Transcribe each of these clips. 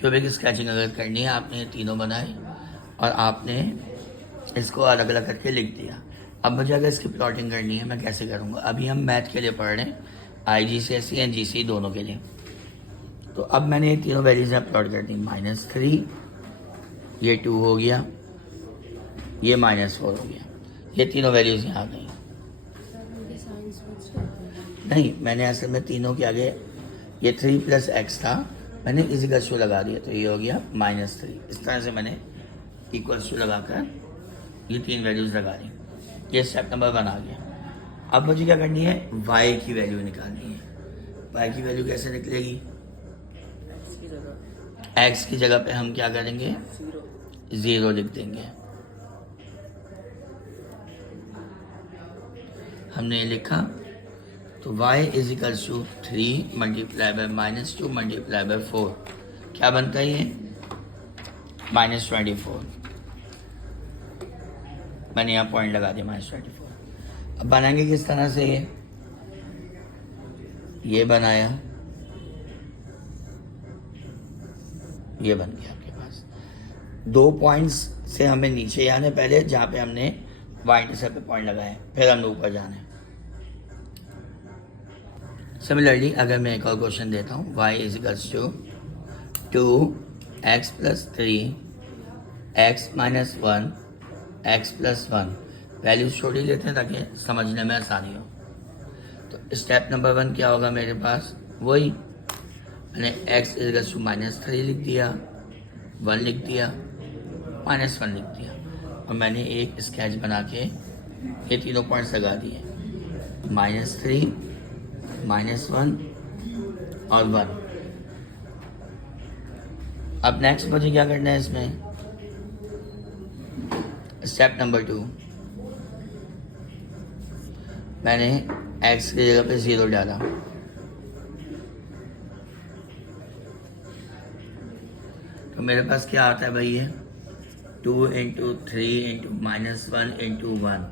Cubic sketching अगर करनी है, आपने ये तीनों बनाए और आपने इसको अलग अलग करके लिख दिया। अब मुझे अगर इसकी प्लॉटिंग करनी है, मैं कैसे करूँगा? अभी हम मैथ के लिए पढ़ रहे हैं, IGCSE एंड GCE दोनों के लिए। तो अब मैंने ये तीनों वैल्यूज यहाँ प्लॉट कर दी। -3, ये 2 हो गया, ये -4 हो गया। ये तीनों वैल्यूज यहाँ आ गई। नहीं, मैंने असल में तीनों के आगे ये 3 + x था, मैंने इजिकल टू लगा दिया, तो ये हो गया -3। इस तरह से मैंने इक्वल्स टू लगाकर ये 3 वैल्यूज लगा दी। ये स्टेप नंबर 1 आ गया। अब मुझे क्या करनी है? y की वैल्यू निकालनी है। y की वैल्यू कैसे निकलेगी? x की जगह पे हम क्या करेंगे? 0 लिख देंगे। हमने ये लिखा, तो y = 3 × -2 × 4 क्या बनता है? ये -24। मैंने यहाँ पॉइंट लगा दिया, -24। अब बनाएंगे किस तरह से? ये बनाया, ये बन गया आपके पास। 2 पॉइंट्स से हमें नीचे आना है पहले, जहाँ पे हमने y इंटरसेप्ट पे पॉइंट लगाए, फिर हमने ऊपर जाना है। सिमिलरली अगर मैं एक और क्वेश्चन देता हूँ, y = 2x + 3 x - 1 x + 1। Values छोटी लेते हैं ताकि समझने में आसानी हो। तो स्टेप नंबर 1 क्या होगा मेरे पास? वही मैंने x = -3 लिख दिया, 1 लिख दिया, -1 लिख दिया, और मैंने एक स्केच बना के ये तीनों पॉइंट्स लगा दिए, -3 -1 और 1। अब नेक्स्ट मुझे क्या करना है इसमें? स्टेप नंबर 2, मैंने x की जगह पे 0 डाला, तो मेरे पास क्या आता है भाई? ये 2 × 3 × -1 × 1,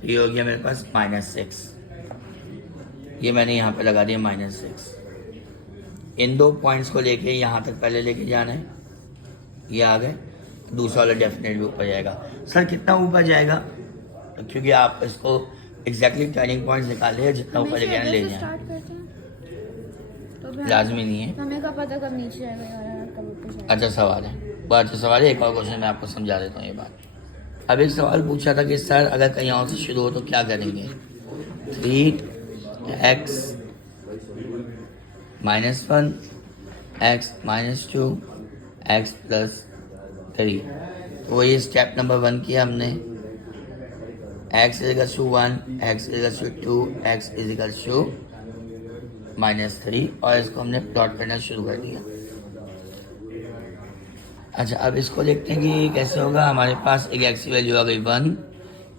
तो ये हो गया मेरे पास -6। ये मैंने यहाँ पे लगा दिया -6। इन 2 पॉइंट्स को लेके यहाँ तक पहले लेके जाना है, ये आ गए। दूसरा वाला डेफिनेटली ऊपर जाएगा। सर कितना ऊपर जाएगा? क्योंकि आप इसको एग्जैक्टली टर्निंग पॉइंट्स निकाल लिया, जितना ऊपर लेके आना ले जाए, लाजमी नहीं है। हमें क्या पता कब नीचे जाएगा और कब ऊपर जाएगा। अच्छा सवाल है, बहुत अच्छा सवाल है। एक और क्वेश्चन मैं आपको समझा देता हूँ ये बात। अब एक सवाल पूछा था कि सर अगर कहीं और से शुरू हो तो क्या करेंगे? 3x - 1 x - 2 x + 3। तो ये स्टेप नंबर 1 किया हमने। x = 1 x = 2 x = -3, और इसको हमने प्लॉट करना शुरू कर दिया। अच्छा, अब इसको देखते हैं कि कैसे होगा। हमारे पास एक x की वैल्यू आ गई 1,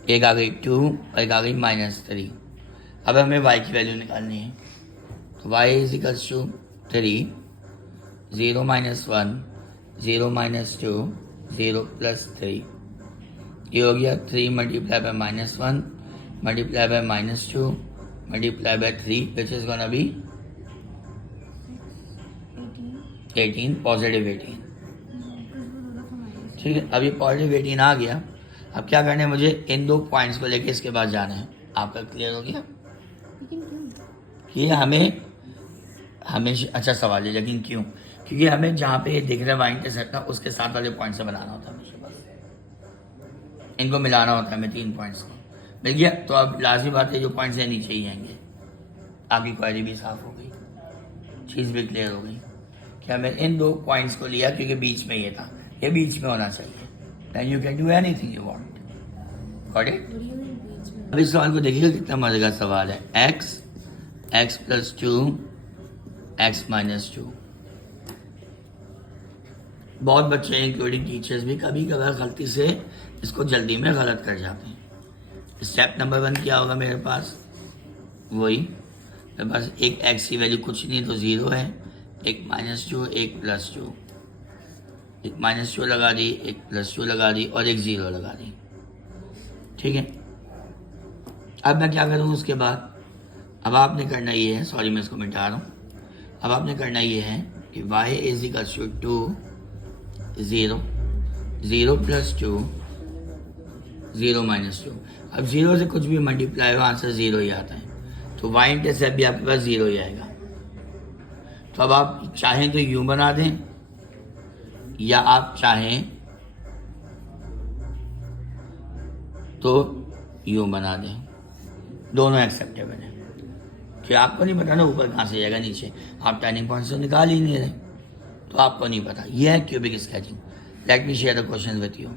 एक आ गई 2 और एक आ गई -3। अब हमें y की वैल्यू निकालनी है, तो y = 3, 0 - 1 0 - 2 0 + 3। ये हो गया 3 × -1 × -2 × 3, which is gonna be 18, positive 18। ठीक है, अब ये पॉजिटिव 18 आ गया। अब क्या करना है मुझे? इन 2 पॉइंट्स को लेके इसके बाद जाना है। आपका क्लियर हो गया कि हमें अच्छा सवाल है, लेकिन क्यों? क्योंकि हमें जहाँ पे ये दिख रहा है वाई इंटरसेप्ट था, उसके साथ वाले पॉइंट से बनाना होता है मुझे, बस इनको मिलाना होता है हमें। 3 पॉइंट्स को मिल गया, तो अब लाजमी बात है जो पॉइंट्स है नीचे ही आएंगे। आपकी क्वेरी भी साफ हो गई, चीज़ भी क्लियर हो गई कि हमें इन 2 पॉइंट्स को लिया क्योंकि बीच में ये था, ये बीच में होना चाहिए। Then you can do anything you want. Got it? अब इस सवाल को देखिएगा, कितना मजे का सवाल है। x + 2 x - 2। बहुत बच्चे इंक्लूडिंग टीचर्स भी कभी कभार गलती से इसको जल्दी में गलत कर जाते हैं। स्टेप नंबर 1 क्या होगा मेरे पास? वही मेरे पास एक x की वैल्यू कुछ नहीं तो 0 है, एक -2 एक +2, एक -2 लगा दी, एक +2 लगा दी और एक 0 लगा दी। ठीक है, अब मैं क्या करूँ उसके बाद? अब आपने करना ये है, सॉरी मैं इसको मिटा रहा हूँ। अब आपने करना ये है कि y = 2 0, 0 प्लस 2, 0 माइनस 2। अब 0 से कुछ भी मल्टीप्लाई हो आंसर 0 ही आता है, तो y इंटरसेप्ट भी आपके पास 0 ही आएगा। तो अब आप चाहें तो यूं बना दें, या आप चाहें तो यूं बना दें, दोनों एक्सेप्टेबल है। कि आपको नहीं पता ना ऊपर कहाँ से जाएगा नीचे, आप टर्निंग पॉइंट से निकाल ही नहीं रहे, तो आपको नहीं पता। यह है cubic sketching. Let me share the question with you.